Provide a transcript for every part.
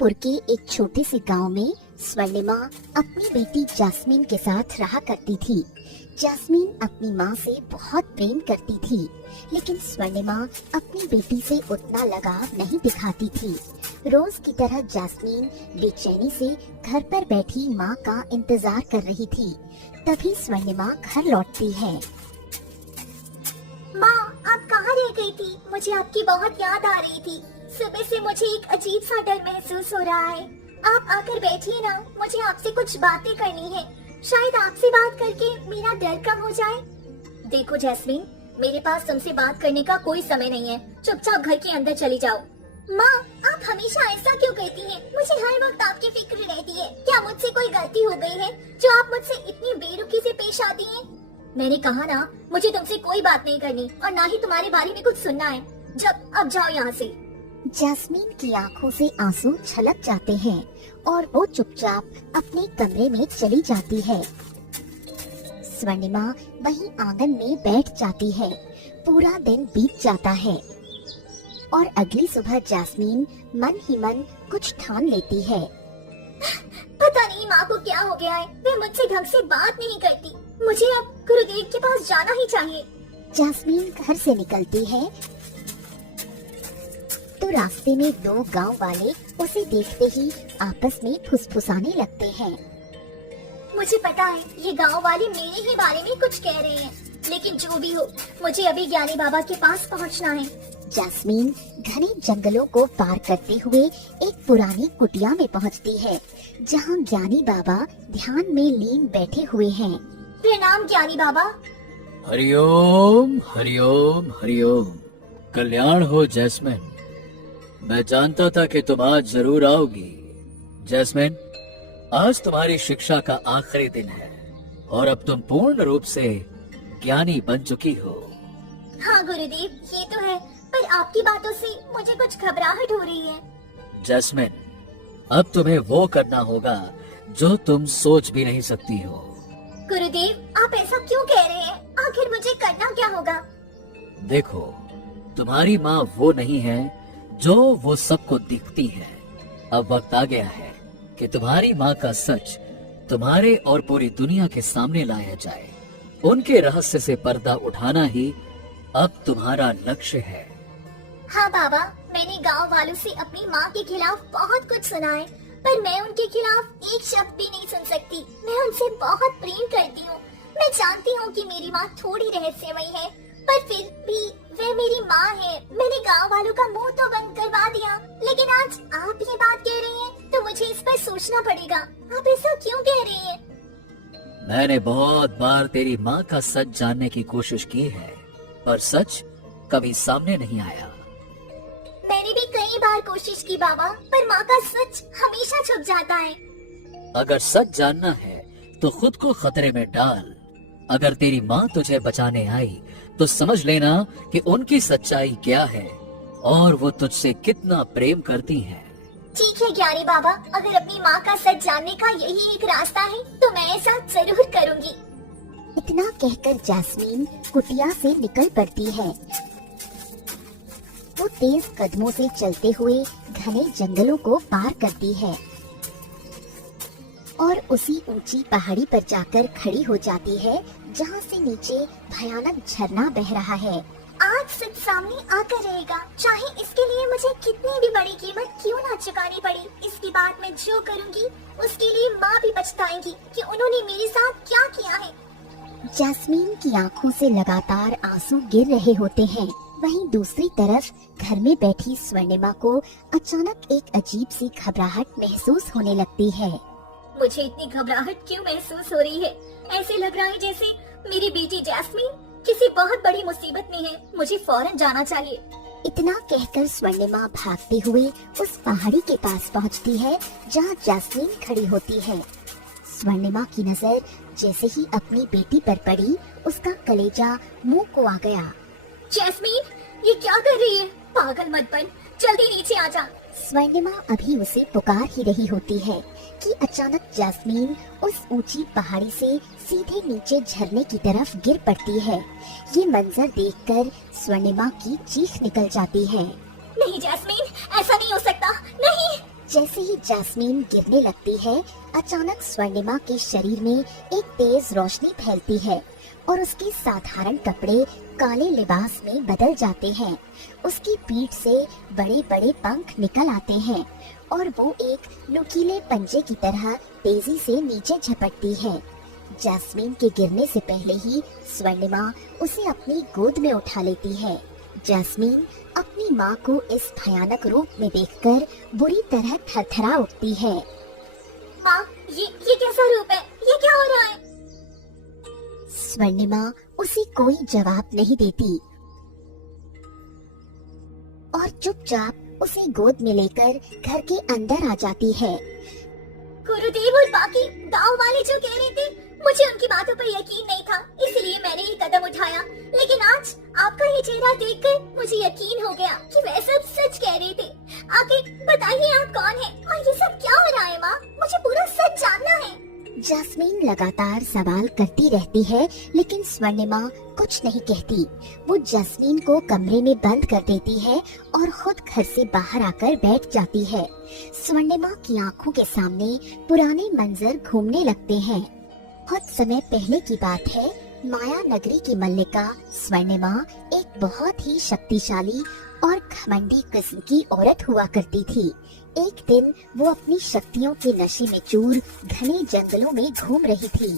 जबलपुर के एक छोटे से गांव में स्वर्णिमा अपनी बेटी जैस्मीन के साथ रहा करती थी। जैस्मीन अपनी माँ से बहुत प्रेम करती थी, लेकिन स्वर्णिमा अपनी बेटी से उतना लगाव नहीं दिखाती थी। रोज की तरह जैस्मीन बेचैनी से घर पर बैठी माँ का इंतजार कर रही थी। तभी स्वर्णिमा घर लौटती है। माँ, आप कहाँ रह गई थी? मुझे आपकी बहुत याद आ रही थी। सुबह से मुझे एक अजीब सा डर महसूस हो रहा है। आप आकर बैठिए ना, मुझे आपसे कुछ बातें करनी है। शायद आपसे बात करके मेरा डर कम हो जाए। देखो जैस्मीन, मेरे पास तुमसे बात करने का कोई समय नहीं है। चुपचाप घर के अंदर चली जाओ। माँ, आप हमेशा ऐसा क्यों कहती हैं? मुझे हर वक्त आपकी फिक्र रहती है। क्या मुझसे कोई गलती हो गई है जो आप मुझसे इतनी बेरुखी से पेश आती हैं? मैंने कहा ना, मुझे तुमसे कोई बात नहीं करनी और ना ही तुम्हारे बारे में कुछ सुनना है। अब जाओ यहाँ से। जैस्मीन की आंखों से आंसू छलक जाते हैं और वो चुपचाप अपने कमरे में चली जाती है। स्वर्णिमा वहीं आंगन में बैठ जाती है। पूरा दिन बीत जाता है और अगली सुबह जैस्मीन मन ही मन कुछ ठान लेती है। पता नहीं माँ को क्या हो गया है, वे मुझसे ढंग से बात नहीं करती। मुझे अब गुरुदेव के पास जाना ही चाहिए। जैस्मीन घर से निकलती है तो रास्ते में दो गांव वाले उसे देखते ही आपस में फुसफुसाने लगते हैं। मुझे पता है ये गांव वाले मेरे ही बारे में कुछ कह रहे हैं, लेकिन जो भी हो, मुझे अभी ज्ञानी बाबा के पास पहुंचना है। जैस्मीन घने जंगलों को पार करते हुए एक पुरानी कुटिया में पहुंचती है, जहां ज्ञानी बाबा ध्यान में लीन बैठे हुए हैं। प्रणाम ज्ञानी बाबा। हरिओम हरिओम हरिओम। कल्याण हो जैस्मिन। मैं जानता था कि तुम आज जरूर आओगी। जैस्मिन, आज तुम्हारी शिक्षा का आखिरी दिन है और अब तुम पूर्ण रूप से ज्ञानी बन चुकी हो। हाँ गुरुदेव, ये तो है, पर आपकी बातों से मुझे कुछ घबराहट हो रही है। जैस्मिन, अब तुम्हें वो करना होगा जो तुम सोच भी नहीं सकती हो। गुरुदेव, आप ऐसा क्यों कह रहे हैं? आखिर मुझे करना क्या होगा? देखो, तुम्हारी माँ वो नहीं है जो वो सबको दिखती है। अब वक्त आ गया है कि तुम्हारी माँ का सच तुम्हारे और पूरी दुनिया के सामने लाया जाए। उनके रहस्य से पर्दा उठाना ही अब तुम्हारा लक्ष्य है। हाँ बाबा, मैंने गांव वालों से अपनी माँ के खिलाफ बहुत कुछ सुना है, पर मैं उनके खिलाफ एक शब्द भी नहीं सुन सकती। मैं उनसे बहुत प्रेम करती हूँ। मैं जानती हूँ कि मेरी माँ थोड़ी रहस्यमयी है, पर फिर भी वे मेरी माँ है। मैंने गांव वालों का मुंह तो बंद करवा दिया, लेकिन आज आप ये बात कह रही हैं, तो मुझे इस पर सोचना पड़ेगा। आप ऐसा क्यों कह रही हैं? मैंने बहुत बार तेरी माँ का सच जानने की कोशिश की है, पर सच कभी सामने नहीं आया। मैंने भी कई बार कोशिश की बाबा, पर माँ का सच हमेशा छुप जाता है। अगर सच जानना है तो खुद को खतरे में डाल। अगर तेरी माँ तुझे बचाने आई तो समझ लेना कि उनकी सच्चाई क्या है और वो तुझसे कितना प्रेम करती हैं। ठीक है ज्ञानी बाबा, अगर अपनी माँ का सच जानने का यही एक रास्ता है तो मैं ऐसा जरूर करूँगी। इतना कहकर जैस्मीन कुटिया से निकल पड़ती है। वो तेज कदमों से चलते हुए घने जंगलों को पार करती है और उसी ऊंची पहाड़ी पर जाकर खड़ी हो जाती है, जहाँ से नीचे भयानक झरना बह रहा है। आज सच सामने आकर रहेगा, चाहे इसके लिए मुझे कितनी भी बड़ी कीमत क्यों ना चुकानी पड़ी। इसके बाद मैं जो करूँगी उसके लिए माँ भी पछताएंगी कि उन्होंने मेरे साथ क्या किया है। जैस्मीन की आंखों से लगातार आंसू गिर रहे होते हैं। वहीं दूसरी तरफ घर में बैठी स्वर्णिमा को अचानक एक अजीब सी घबराहट महसूस होने लगती है। मुझे इतनी घबराहट क्यों महसूस हो रही है? ऐसे लग रहा है जैसे मेरी बेटी जैस्मीन किसी बहुत बड़ी मुसीबत में है। मुझे फौरन जाना चाहिए। इतना कहकर स्वर्णिमा भागते हुए उस पहाड़ी के पास पहुंचती है, जहां जैस्मीन खड़ी होती है। स्वर्णिमा की नजर जैसे ही अपनी बेटी पर पड़ी, उसका कलेजा मुंह को आ गया। जैस्मीन, ये क्या कर रही है? पागल मत बन, जल्दी नीचे आ जा। स्वर्णिमा अभी उसे पुकार ही रही होती है कि अचानक जैस्मीन उस ऊंची पहाड़ी से सीधे नीचे झरने की तरफ गिर पड़ती है। ये मंजर देखकर स्वर्णिमा की चीख निकल जाती है। नहीं जैस्मीन, ऐसा नहीं हो सकता, नहीं। जैसे ही जैस्मीन गिरने लगती है, अचानक स्वर्णिमा के शरीर में एक तेज रोशनी फैलती है और उसके साधारण कपड़े काले लिबास में बदल जाते हैं। उसकी पीठ से बड़े बड़े पंख निकल आते हैं और वो एक नुकीले पंजे की तरह तेजी से नीचे झपटती है। जैस्मीन के गिरने से पहले ही स्वर्णिमा उसे अपनी गोद में उठा लेती है। जैस्मीन अपनी माँ को इस भयानक रूप में देखकर बुरी तरह थरथरा उठती है। माँ, ये कैसा रूप है? ये क्या हो रहा है? स्वर्णिमा उसे कोई जवाब नहीं देती और चुपचाप उसे गोद में लेकर घर के अंदर आ जाती है। गुरुदेव और बाकी गांव वाले जो कह रहे थे, मुझे उनकी बातों पर यकीन नहीं था, इसलिए मैंने ये कदम उठाया। लेकिन आज आपका ये चेहरा देखकर मुझे यकीन हो गया कि वह सब सच कह रहे थे। आखिर बताइए आप कौन है और ये सब क्या हो रहा है माँ? मुझे पूरा सच जानना है। जैस्मीन लगातार सवाल करती रहती है, लेकिन स्वर्णिमा कुछ नहीं कहती। वो जैस्मीन को कमरे में बंद कर देती है और खुद घर से बाहर आकर बैठ जाती है। स्वर्णिमा की आंखों के सामने पुराने मंजर घूमने लगते हैं। कुछ समय पहले की बात है। माया नगरी की मल्लिका स्वर्णिमा एक बहुत ही शक्तिशाली और घमंडी किस्म की औरत हुआ करती थी। एक दिन वो अपनी शक्तियों के नशे में चूर घने जंगलों में घूम रही थी।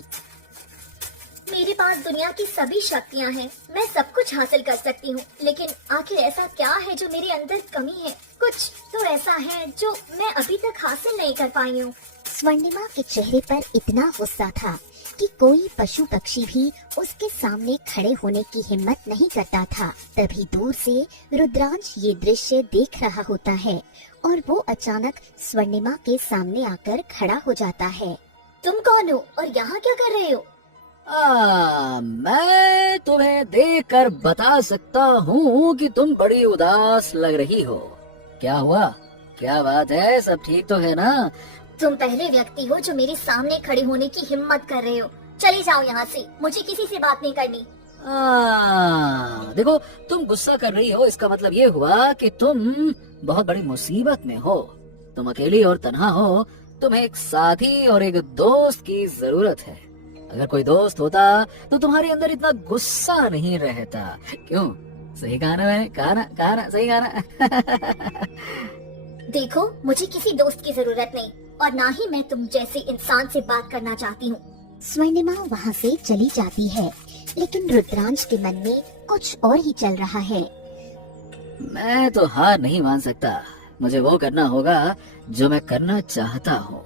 मेरे पास दुनिया की सभी शक्तियाँ हैं, मैं सब कुछ हासिल कर सकती हूँ, लेकिन आखिर ऐसा क्या है जो मेरे अंदर कमी है? कुछ तो ऐसा है जो मैं अभी तक हासिल नहीं कर पाई हूँ। स्वर्णिमा के चेहरे पर इतना गुस्सा था कि कोई पशु पक्षी भी उसके सामने खड़े होने की हिम्मत नहीं करता था। तभी दूर से रुद्रांश ये दृश्य देख रहा होता है और वो अचानक स्वर्णिमा के सामने आकर खड़ा हो जाता है। तुम कौन हो और यहाँ क्या कर रहे हो? मैं तुम्हें देखकर बता सकता हूँ कि तुम बड़ी उदास लग रही हो। क्या हुआ? क्या बात है? सब ठीक तो है ना? तुम पहले व्यक्ति हो जो मेरे सामने खड़े होने की हिम्मत कर रहे हो। चले जाओ यहाँ से, मुझे किसी से बात नहीं करनी। देखो, तुम गुस्सा कर रही हो, इसका मतलब ये हुआ कि तुम बहुत बड़ी मुसीबत में हो। तुम अकेली और तन्हा हो। तुम्हें एक साथी और एक दोस्त की जरूरत है। अगर कोई दोस्त होता तो तुम्हारे अंदर इतना गुस्सा नहीं रहता। क्यों? सही कहा ना मैंने? कहा ना, सही कहा ना? देखो, मुझे किसी दोस्त की जरूरत नहीं और ना ही मैं तुम जैसे इंसान से बात करना चाहती हूँ। स्वर्णिमा वहाँ से चली जाती है, लेकिन रुद्रांश के मन में कुछ और ही चल रहा है। मैं तो हार नहीं मान सकता। मुझे वो करना होगा जो मैं करना चाहता हूँ।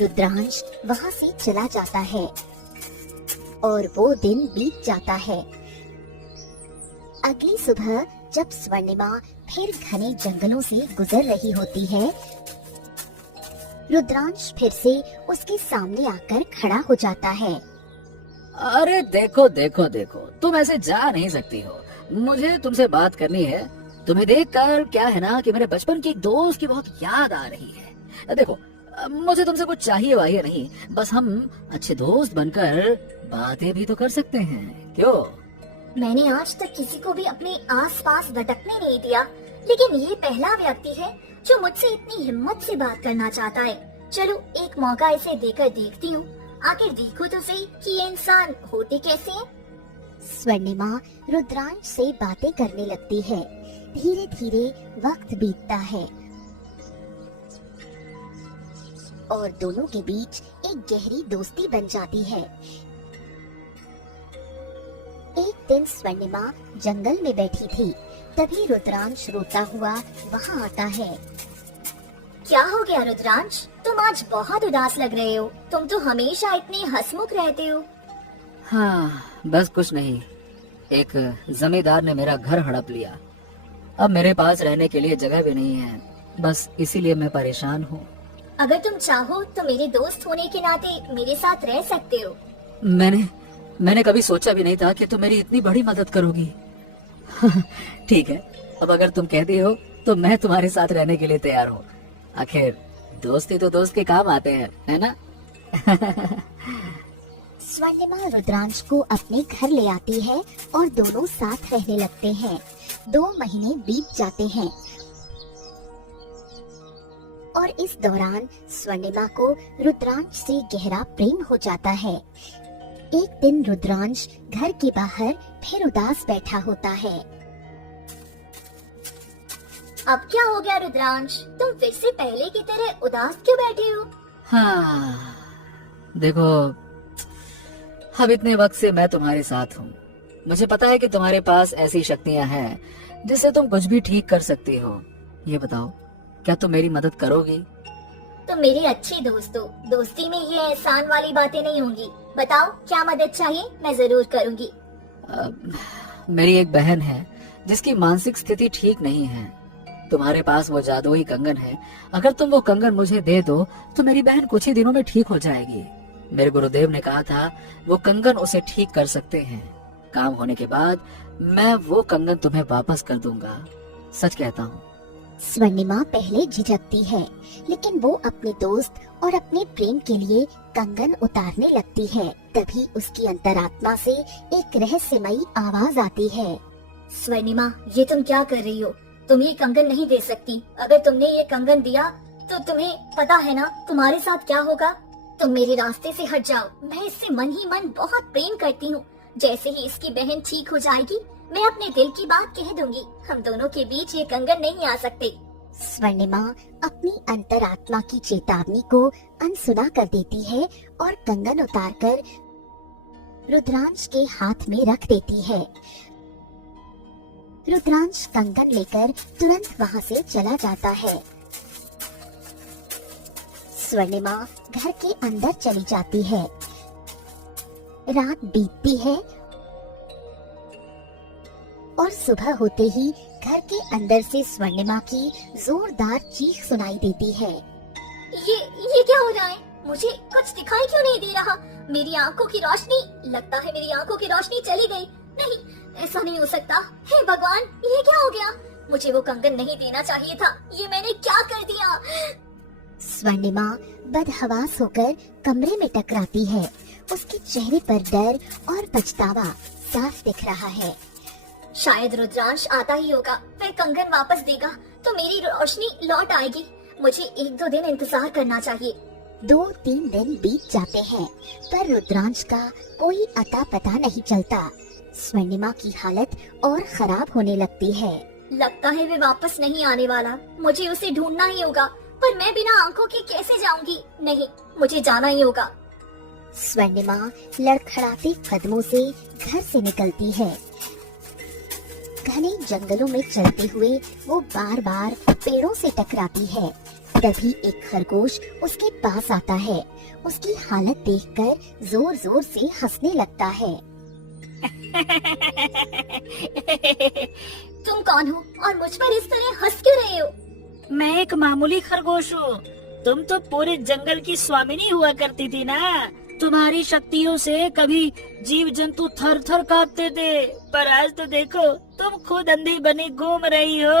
रुद्रांश वहाँ से चला जाता है और वो दिन बीत जाता है। अगली सुबह जब स्वर्णिमा फिर घने जंगलों से गुजर रही होती है, रुद्रांश फिर से उसके सामने आकर खड़ा हो जाता है। अरे देखो देखो देखो, तुम ऐसे जा नहीं सकती हो। मुझे तुमसे बात करनी है। तुम्हें देखकर क्या है ना कि मेरे बचपन के एक दोस्त की बहुत याद आ रही है। देखो, मुझे तुमसे कुछ चाहिए वाहिए नहीं, बस हम अच्छे दोस्त बनकर बातें भी तो कर सकते हैं। क्यों? मैंने आज तक किसी को भी अपने आसपास भटकने नहीं दिया, लेकिन ये पहला व्यक्ति है जो मुझसे इतनी हिम्मत से बात करना चाहता है। चलो एक मौका इसे देकर देखती हूँ। आखिर देखो तो सही कि ये इंसान होते कैसे हैं। स्वर्णिमा रुद्रांश से बातें करने लगती है। धीरे धीरे वक्त बीतता है और दोनों के बीच एक गहरी दोस्ती बन जाती है। एक दिन स्वर्णिमा जंगल में बैठी थी, तभी रुद्रांश रोता हुआ वहाँ आता है। क्या हो गया रुद्रांश? तुम आज बहुत उदास लग रहे हो। तुम तो हमेशा इतने हंसमुख रहते हो। हाँ, बस कुछ नहीं। एक जमींदार ने मेरा घर हड़प लिया। अब मेरे पास रहने के लिए जगह भी नहीं है। बस इसीलिए मैं परेशान हूँ। अगर तुम चाहो तो मेरे दोस्त होने के नाते मेरे साथ रह सकते हो। मैंने कभी सोचा भी नहीं था कि तुम मेरी इतनी बड़ी मदद करोगी। ठीक है, अब अगर तुम कहती हो तो मैं तुम्हारे साथ रहने के लिए तैयार हूँ। आखिर दोस्ती तो दोस्त के काम आते हैं, है ना? स्वर्णिमा रुद्रांश को अपने घर ले आती है और दोनों साथ रहने लगते हैं। 2 महीने बीत जाते हैं और इस दौरान स्वर्णिमा को रुद्रांश से गहरा प्रेम हो जाता है। एक दिन रुद्रांश घर के बाहर फिर उदास बैठा होता है। अब क्या हो गया रुद्रांश, तुम फिर से पहले की तरह उदास क्यों बैठे हो? हाँ, देखो, अब इतने वक्त से मैं तुम्हारे साथ हूँ। मुझे पता है कि तुम्हारे पास ऐसी शक्तियाँ हैं जिससे तुम कुछ भी ठीक कर सकती हो। ये बताओ, क्या तुम मेरी मदद करोगी? तुम मेरे अच्छे दोस्त हो, दोस्ती में ये एहसान वाली बातें नहीं होंगी। बताओ क्या मदद चाहिए, मैं जरूर करूँगी। मेरी एक बहन है जिसकी मानसिक स्थिति ठीक नहीं है। तुम्हारे पास वो जादुई कंगन है। अगर तुम वो कंगन मुझे दे दो तो मेरी बहन कुछ ही दिनों में ठीक हो जाएगी। मेरे गुरुदेव ने कहा था वो कंगन उसे ठीक कर सकते हैं। काम होने के बाद मैं वो कंगन तुम्हें वापस कर दूंगा, सच कहता हूँ। स्वर्णिमा पहले झिझकती है, लेकिन वो अपने दोस्त और अपने प्रेम के लिए कंगन उतारने लगती है। तभी उसकी अंतरात्मा से एक रहस्यमयी आवाज आती है। स्वर्णिमा, ये तुम क्या कर रही हो? तुम ये कंगन नहीं दे सकती। अगर तुमने ये कंगन दिया तो तुम्हें पता है ना तुम्हारे साथ क्या होगा। तुम मेरे रास्ते से हट जाओ। मैं इससे मन ही मन बहुत प्रेम करती हूँ। जैसे ही इसकी बहन ठीक हो जाएगी, मैं अपने दिल की बात कह दूंगी। हम दोनों के बीच ये कंगन नहीं आ सकते। स्वर्णिमा अपनी अंतरात्मा की चेतावनी को अनसुना कर देती है और कंगन उतारकर रुद्रांश के हाथ में रख देती है। रुद्रांश कंगन लेकर तुरंत वहाँ से चला जाता है। स्वर्णिमा घर के अंदर चली जाती है। रात बीतती है और सुबह होते ही घर के अंदर से स्वर्णिमा की जोरदार चीख सुनाई देती है। ये क्या हो रहा है? मुझे कुछ दिखाई क्यों नहीं दे रहा? मेरी आंखों की रोशनी, लगता है मेरी आंखों की रोशनी चली गई। नहीं, ऐसा नहीं हो सकता। हे भगवान, ये क्या हो गया? मुझे वो कंगन नहीं देना चाहिए था। ये मैंने क्या कर दिया? स्वर्णिमा बदहवास होकर कमरे में टकराती है। उसके चेहरे पर डर और पछतावा साफ दिख रहा है। शायद रुद्रांश आता ही होगा। वह कंगन वापस देगा तो मेरी रोशनी लौट आएगी। मुझे 1-2 दिन इंतजार करना चाहिए। 2-3 दिन बीत जाते हैं, पर रुद्रांश का कोई अता पता नहीं चलता। स्वर्णिमा की हालत और खराब होने लगती है। लगता है वे वापस नहीं आने वाला। मुझे उसे ढूंढना ही होगा, पर मैं बिना आंखों के कैसे जाऊंगी? नहीं, मुझे जाना ही होगा। स्वर्णिमा लड़खड़ाते कदमों से घर से निकलती है। घने जंगलों में चलते हुए वो बार बार पेड़ों से टकराती है। तभी एक खरगोश उसके पास आता है। उसकी हालत देखकर जोर जोर से हंसने लगता है। तुम कौन हो और मुझ पर इस तरह हंस क्यों रहे हो? मैं एक मामूली खरगोश हूँ। तुम तो पूरे जंगल की स्वामिनी हुआ करती थी ना। तुम्हारी शक्तियों से कभी जीव जंतु थर थर कांपते थे, पर आज तो देखो तुम खुद अंधी बनी घूम रही हो।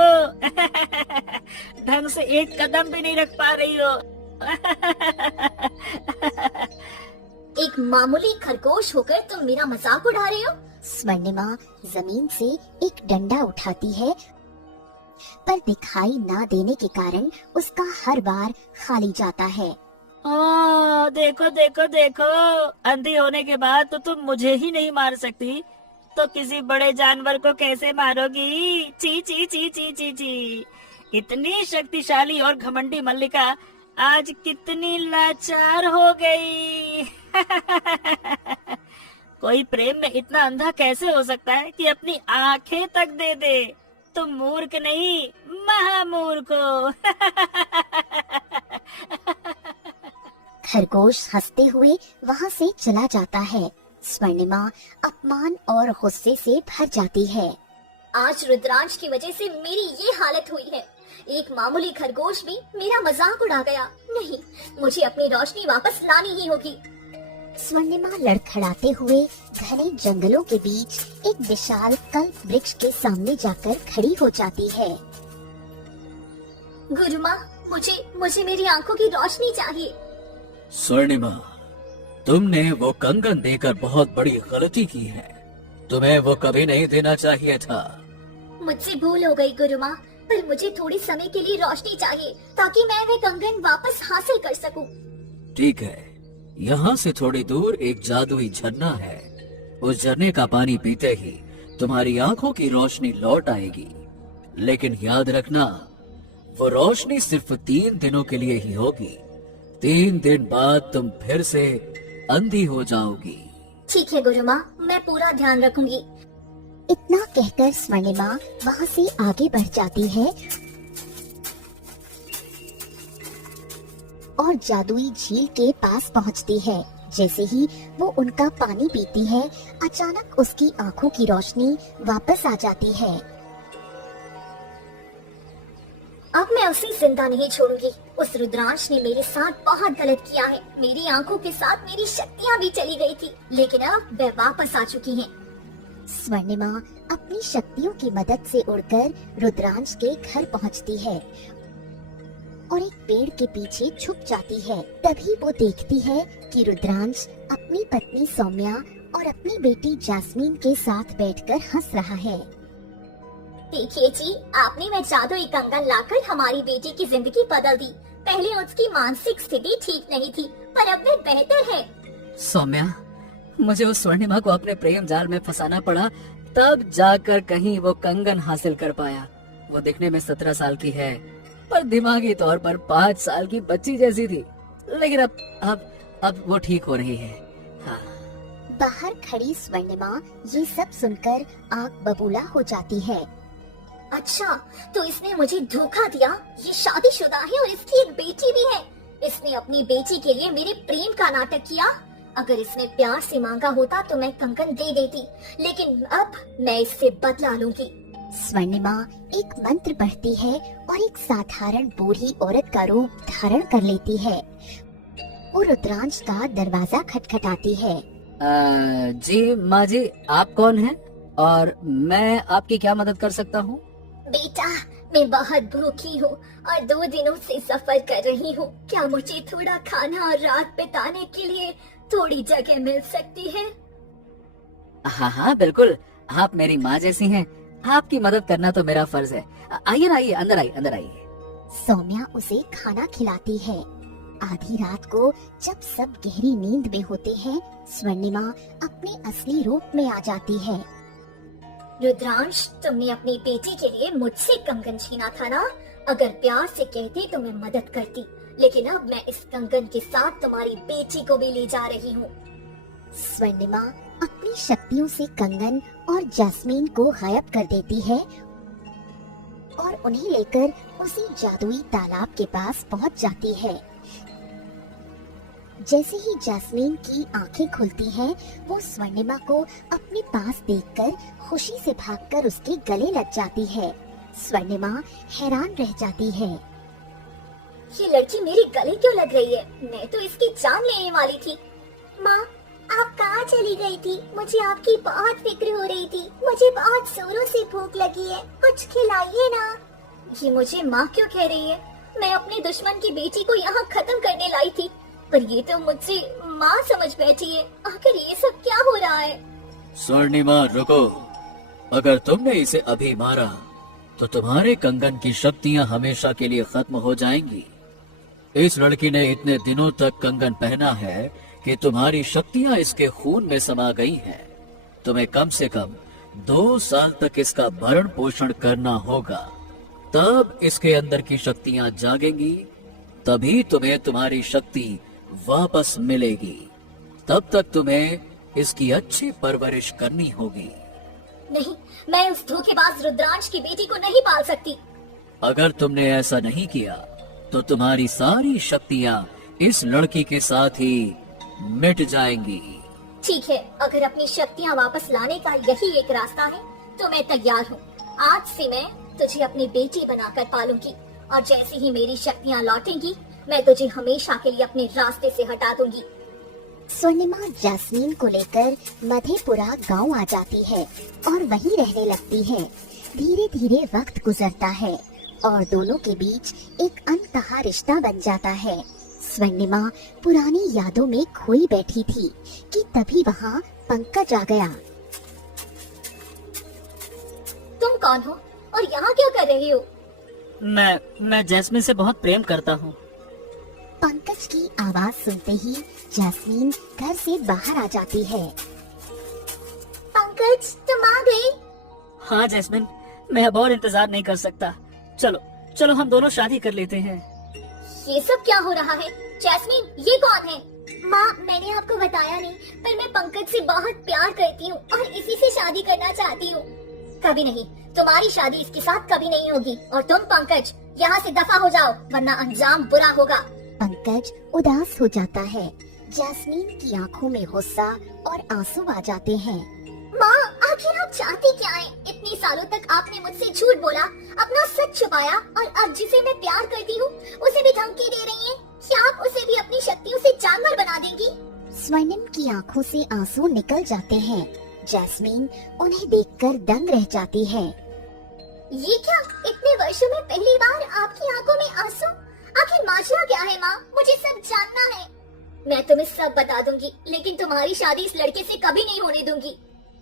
ढंग से एक कदम भी नहीं रख पा रही हो। एक मामूली खरगोश होकर तुम मेरा मजाक उड़ा रहे हो? स्वर्णिमा जमीन से एक डंडा उठाती है, पर दिखाई ना देने के कारण उसका हर बार खाली जाता है। ओ, देखो देखो देखो, अंधी होने के बाद तो तुम मुझे ही नहीं मार सकती, तो किसी बड़े जानवर को कैसे मारोगी? ची ची ची ची ची ची। इतनी शक्तिशाली और घमंडी मल्लिका आज कितनी लाचार हो गई। कोई प्रेम में इतना अंधा कैसे हो सकता है कि अपनी आंखें तक दे दे? तुम मूर्ख नहीं, महामूर्ख हो। खरगोश हंसते हुए वहाँ से चला जाता है। स्वर्णिमा अपमान और गुस्से से भर जाती है। आज रुद्रांश की वजह से मेरी ये हालत हुई है। एक मामूली खरगोश भी मेरा मजाक उड़ा गया। नहीं, मुझे अपनी रोशनी वापस लानी ही होगी। स्वर्णिमा लड़खड़ाते हुए घने जंगलों के बीच एक विशाल कल्प वृक्ष के सामने जाकर खड़ी हो जाती है। गुरुमा, मुझे मेरी आंखों की रोशनी चाहिए। स्वर्णिमा, तुमने वो कंगन देकर बहुत बड़ी गलती की है। तुम्हें वो कभी नहीं देना चाहिए था। मुझसे भूल हो गई गुरुमा। पर मुझे थोड़े समय के लिए रोशनी चाहिए ताकि मैं वह कंगन वापस हासिल कर सकूं। ठीक है, यहाँ से थोड़ी दूर एक जादुई झरना है। उस झरने का पानी पीते ही तुम्हारी आंखों की रोशनी लौट आएगी। लेकिन याद रखना, वो रोशनी सिर्फ 3 दिनों के लिए ही होगी। 3 दिन बाद तुम फिर से अंधी हो जाओगी। ठीक है गुरु माँ, मैं पूरा ध्यान रखूंगी। इतना कहकर स्वर्णिमा वहाँ से आगे बढ़ जाती है और जादुई झील के पास पहुँचती है। जैसे ही वो उनका पानी पीती है, अचानक उसकी आंखों की रोशनी वापस आ जाती है। अब मैं उसे जिंदा नहीं छोड़ूंगी। उस रुद्रांश ने मेरे साथ बहुत गलत किया है। मेरी आंखों के साथ मेरी शक्तियाँ भी चली गई थी, लेकिन अब वे वापस आ चुकी हैं। स्वर्णिमा अपनी शक्तियों की मदद से उड़कर रुद्रांश के घर पहुंचती है और एक पेड़ के पीछे छुप जाती है। तभी वो देखती है कि रुद्रांश अपनी पत्नी सौम्या और अपनी बेटी जैस्मीन के साथ बैठकर हंस रहा है। देखिए जी, आपने वह जादुई कंगन लाकर हमारी बेटी की जिंदगी बदल दी। पहले उसकी मानसिक स्थिति ठीक नहीं थी, पर अब वह बेहतर है। सौम्या, मुझे उस स्वर्णिमा को अपने प्रेम जाल में फंसाना पड़ा, तब जाकर कहीं वो कंगन हासिल कर पाया। वो दिखने में 17 साल की है, पर दिमागी तौर पर 5 साल की बच्ची जैसी थी। लेकिन अब वो ठीक हो रही है। हाँ। बाहर खड़ी स्वर्णिमा ये सब सुनकर आग बबूला हो जाती है। अच्छा, तो इसने मुझे धोखा दिया। ये शादीशुदा है और इसकी एक बेटी भी है। इसने अपनी बेटी के लिए मेरे प्रेम का नाटक किया। अगर इसने प्यार से मांगा होता तो मैं कंगन दे देती, लेकिन अब मैं इससे बदला लूंगी। स्वर्णिमा एक मंत्र पढ़ती है और एक साधारण बूढ़ी औरत का रूप धारण कर लेती है। वो रुद्रांश का दरवाजा खटखटाती है। जी माँ जी, आप कौन हैं और मैं आपकी क्या मदद कर सकता हूँ? बेटा, मैं बहुत भूखी हूँ और 2 दिनों से सफर कर रही हूँ। क्या मुझे थोड़ा खाना और रात बिताने के लिए थोड़ी जगह मिल सकती है? हाँ हाँ बिल्कुल, आप मेरी माँ जैसी हैं। आपकी मदद करना तो मेरा फर्ज है। आइए ना, आइए, अंदर आइए। सौम्या उसे खाना खिलाती है। आधी रात को जब सब गहरी नींद में होते हैं, स्वर्णिमा अपने असली रूप में आ जाती है। रुद्रांश, तुमने अपनी बेटी के लिए मुझसे कंगन छीना था ना? अगर प्यार से कहते तो मैं मदद करती, लेकिन अब मैं इस कंगन के साथ तुम्हारी बेटी को भी ले जा रही हूँ। स्वर्णिमा अपनी शक्तियों से कंगन और जैस्मीन को गायब कर देती है और उन्हें लेकर उसी जादुई तालाब के पास पहुंच जाती है। जैसे ही जैस्मीन की आंखें खुलती हैं, वो स्वर्णिमा को अपने पास देखकर खुशी से भागकर उसके गले लग जाती है। स्वर्णिमा हैरान रह जाती है। ये लड़की मेरे गले क्यों लग रही है? मैं तो इसकी जान लेने वाली थी। माँ, आप कहाँ चली गई थी? मुझे आपकी बहुत फिक्र हो रही थी। मुझे बहुत जोरों से भूख लगी है, कुछ खिलाइए ना। ये मुझे माँ क्यों कह रही है? मैं अपने दुश्मन की बेटी को यहाँ खत्म करने लाई थी, पर ये तो मुझसे माँ समझ बैठी है। आखिर ये सब क्या हो रहा है? स्वर्णिमा रुको, अगर तुमने इसे अभी मारा तो तुम्हारे कंगन की शक्तियाँ हमेशा के लिए खत्म हो जाएंगी। इस लड़की ने इतने दिनों तक कंगन पहना है कि तुम्हारी शक्तियाँ इसके खून में समा गई हैं। तुम्हें कम से कम 2 साल तक इसका भरण पोषण करना होगा, तब इसके अंदर की शक्तियाँ जागेंगी, तभी तुम्हें तुम्हारी शक्ति वापस मिलेगी। तब तक तुम्हें इसकी अच्छी परवरिश करनी होगी। नहीं, मैं उस धोखेबाज रुद्रांश की बेटी को नहीं पाल सकती। अगर तुमने ऐसा नहीं किया तो तुम्हारी सारी शक्तियाँ इस लड़की के साथ ही मिट जाएंगी। ठीक है, अगर अपनी शक्तियाँ वापस लाने का यही एक रास्ता है तो मैं तैयार हूँ। आज से मैं तुझे अपनी बेटी बनाकर पालूंगी और जैसे ही मेरी शक्तियाँ लौटेंगी, मैं तुझे हमेशा के लिए अपने रास्ते से हटा दूंगी। स्वर्णिमा जैस्मीन को लेकर मधेपुरा गांव आ जाती है और वहीं रहने लगती है। धीरे धीरे वक्त गुजरता है और दोनों के बीच एक अनकहा रिश्ता बन जाता है। स्वर्णिमा पुरानी यादों में खोई बैठी थी कि तभी वहाँ पंकज आ गया। तुम कौन हो और यहाँ क्यों कर रही हो? मैं जैस्मिन से बहुत प्रेम करता हूँ। पंकज की आवाज सुनते ही जैस्मीन घर से बाहर आ जाती है। पंकज, तुम आ गए? हाँ जैस्मिन, मैं अब और इंतजार नहीं कर सकता। चलो चलो हम दोनों शादी कर लेते हैं। ये सब क्या हो रहा है? जैस्मीन, ये कौन है? माँ, मैंने आपको बताया नहीं, पर मैं पंकज से बहुत प्यार करती हूँ और इसी से शादी करना चाहती हूँ। कभी नहीं, तुम्हारी शादी इसके साथ कभी नहीं होगी। और तुम पंकज, यहाँ से दफा हो जाओ, वरना अंजाम बुरा होगा। पंकज उदास हो जाता है। जैस्मीन की आंखों में गुस्सा और आंसू आ जाते हैं। माँ, आखिर आप चाहती क्या हैं? इतने सालों तक आपने मुझसे झूठ बोला, अपना सच छुपाया, और अब जिसे मैं प्यार करती हूँ उसे भी धमकी दे रही हैं। क्या आप उसे भी अपनी शक्तियों से जानवर बना देंगी? स्वर्णिम की आंखों से आंसू निकल जाते हैं। जैस्मीन उन्हें देखकर दंग रह जाती है। ये क्या? इतने वर्षों में पहली बार आपकी आंखों में आंसू? आखिर माजरा क्या है माँ? मुझे सब जानना है। मैं तुम्हें सब बता दूंगी, लेकिन तुम्हारी शादी इस लड़के से कभी नहीं होने दूंगी।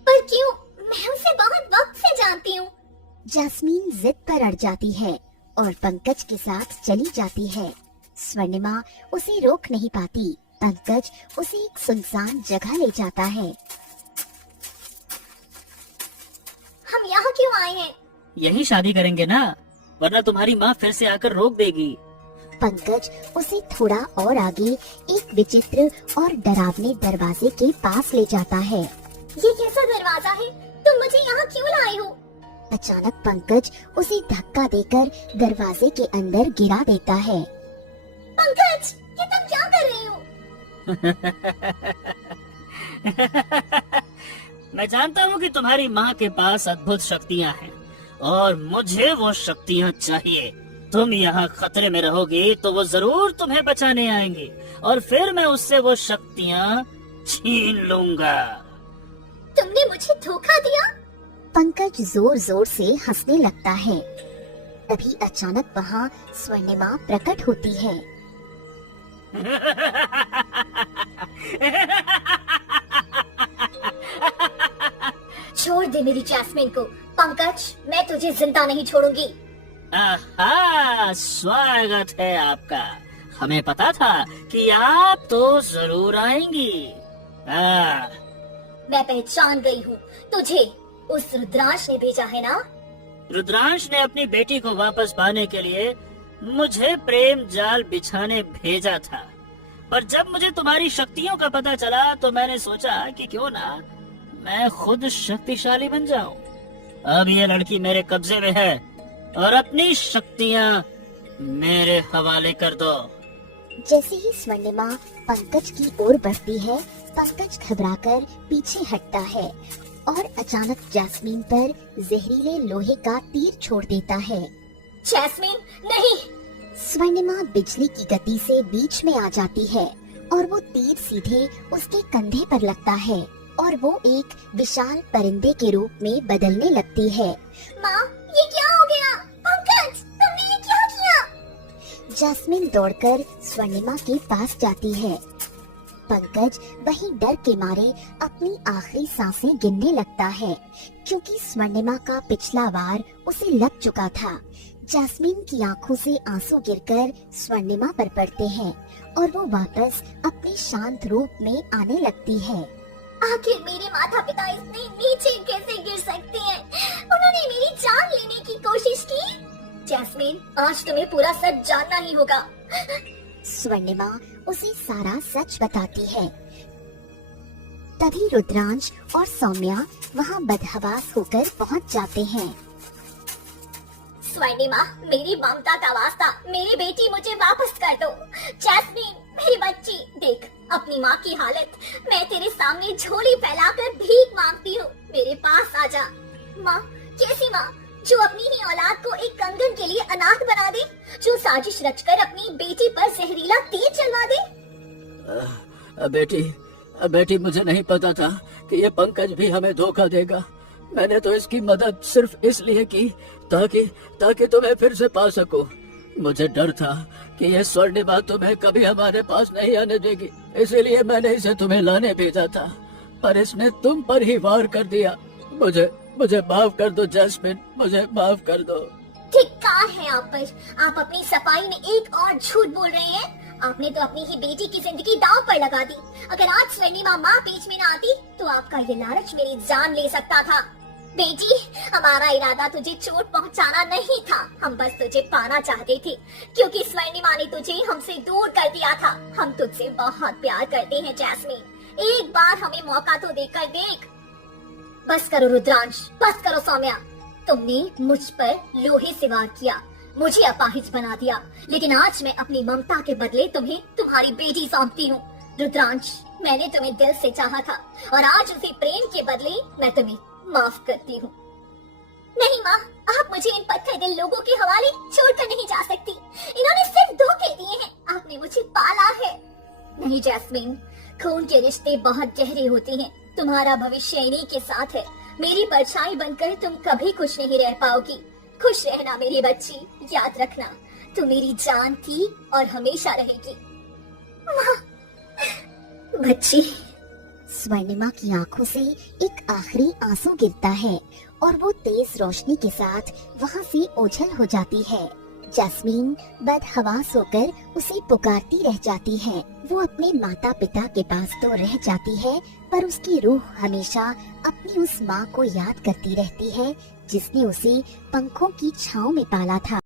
पर क्यों? मैं उसे बहुत वक्त से जानती हूँ। जैस्मीन जिद पर अड़ जाती है और पंकज के साथ चली जाती है। स्वर्णिमा उसे रोक नहीं पाती। पंकज उसे एक सुनसान जगह ले जाता है। हम यहाँ क्यों आए हैं? यही शादी करेंगे ना, वरना तुम्हारी माँ फिर से आकर रोक देगी। पंकज उसे थोड़ा और आगे एक विचित्र और डरावने दरवाजे के पास ले जाता है। ये कैसा दरवाजा है? तुम मुझे यहाँ क्यों लाए हो? अचानक पंकज उसे धक्का देकर दरवाजे के अंदर गिरा देता है। पंकज, ये तुम क्या कर रही हो? मैं जानता हूँ कि तुम्हारी माँ के पास अद्भुत शक्तियाँ हैं और मुझे वो शक्तियाँ चाहिए। तुम यहाँ खतरे में रहोगी तो वो जरूर तुम्हें बचाने आएंगी और फिर मैं उससे वो शक्तियाँ छीन लूंगा। तुमने मुझे धोखा दिया? पंकज जोर जोर से हंसने लगता है। तभी अचानक वहाँ स्वर्णिमा प्रकट होती है। छोड़ दे मेरी जैस्मिन को। पंकज, मैं तुझे जिंदा नहीं छोड़ूंगी। आहा, स्वागत है आपका। हमें पता था कि आप तो जरूर आएंगी। मैं पहचान गई हूँ तुझे। उस रुद्रांश ने भेजा है ना? रुद्रांश ने अपनी बेटी को वापस पाने के लिए मुझे प्रेम जाल बिछाने भेजा था, पर जब मुझे तुम्हारी शक्तियों का पता चला तो मैंने सोचा कि क्यों ना मैं खुद शक्तिशाली बन जाऊं। अब ये लड़की मेरे कब्जे में है और अपनी शक्तियाँ मेरे हवाले कर दो। जैसे ही स्वर्णिमा पंकज की ओर बढ़ती है, पंकज घबराकर पीछे हटता है और अचानक जैस्मीन पर जहरीले लोहे का तीर छोड़ देता है। जैस्मीन, नहीं! स्वर्णिमा बिजली की गति से बीच में आ जाती है और वो तीर सीधे उसके कंधे पर लगता है और वो एक विशाल परिंदे के रूप में बदलने लगती है। माँ, ये क्या हो गया? पंकज, तुमने ये क्या किया? जैस्मीन दौड़कर स्वर्णिमा के पास जाती है। पंकज वहीं डर के मारे अपनी आखिरी सांसें गिनने लगता है, क्योंकि स्वर्णिमा का पिछला वार उसे लग चुका था। जैस्मीन की आंखों से आंसू गिरकर स्वर्णिमा पर पड़ते हैं और वो वापस अपने शांत रूप में आने लगती है। आखिर मेरे माता पिता इतने नीचे कैसे गिर सकते हैं? उन्होंने मेरी जान लेने की कोशिश की। जैस्मीन, आज तुम्हें पूरा सच जानना ही होगा। स्वर्णिमा उसे सारा सच बताती है। तभी रुद्रांश और सौम्या वहाँ बदहवास होकर पहुँच जाते हैं। स्वर्णिमा, मेरी ममता का वास्ता, मेरी बेटी मुझे वापस कर दो। जैस्मीन, मेरी बच्ची, देख अपनी माँ की हालत। मैं तेरे सामने झोली फैलाकर भीख मांगती हूँ, मेरे पास आ जा। माँ, कैसी माँ जो अपनी ही औलाद को एक कंगन के लिए अनाथ बना दे, जो साजिश रचकर अपनी बेटी पर जहरीला तीर चलवा दे। बेटी मुझे नहीं पता था कि ये पंकज भी हमें धोखा देगा। मैंने तो इसकी मदद सिर्फ इसलिए की ताकि तुम्हें फिर से पा सकूं। मुझे डर था कि ये स्वर्णिमा तुम्हें कभी हमारे पास नहीं आने देगी, इसीलिए मैंने इसे तुम्हें लाने भेजा था, पर इसने तुम पर ही वार कर दिया। मुझे माफ कर दो जैस्मिन, मुझे माफ कर दो। धिक्कार है आप पर। आप अपनी सफाई में एक और झूठ बोल रहे हैं। आपने तो अपनी ही बेटी की जिंदगी दांव पर लगा दी। अगर आज स्वर्णिमा माँ बीच में ना आती तो आपका ये लालच मेरी जान ले सकता था। बेटी, हमारा इरादा तुझे चोट पहुंचाना नहीं था, हम बस तुझे पाना चाहते थे, क्योंकि स्वर्णिमा ने तुझे हमसे दूर कर दिया था। हम तुझसे बहुत प्यार करते हैं जैस्मीन, एक बार हमें मौका तो देकर देख। बस करो रुद्रांश, बस करो सौम्या। तुमने मुझ पर लोहे से वार किया, मुझे अपाहिज बना दिया, लेकिन आज मैं अपनी ममता के बदले तुम्हें तुम्हारी बेटी सौंपती हूँ। रुद्रांश, मैंने तुम्हें दिल से चाहा था और आज उसी प्रेम के बदले मैं तुम्हें माफ करती हूँ। नहीं माँ, आप मुझे इन पत्थर दिल लोगों के हवाले छोड़कर नहीं जा सकती। इन्होंने सिर्फ धोखे दिए हैं, आपने मुझे पाला है। नहीं जैस्मीन, खून के रिश्ते बहुत गहरे होते हैं। तुम्हारा भविष्य इन्हीं के साथ है। मेरी परछाई बनकर तुम कभी खुश नहीं रह पाओगी। खुश रहना मेरी बच्ची, याद रखना तू मेरी जान थी और हमेशा रहेगी। माँ, बच्ची। स्वर्णिमा की आंखों से एक आखिरी आंसू गिरता है और वो तेज रोशनी के साथ वहाँ से ओझल हो जाती है। जैस्मीन बदहवास होकर उसे पुकारती रह जाती है। वो अपने माता पिता के पास तो रह जाती है, पर उसकी रूह हमेशा अपनी उस माँ को याद करती रहती है जिसने उसे पंखों की छांव में पाला था।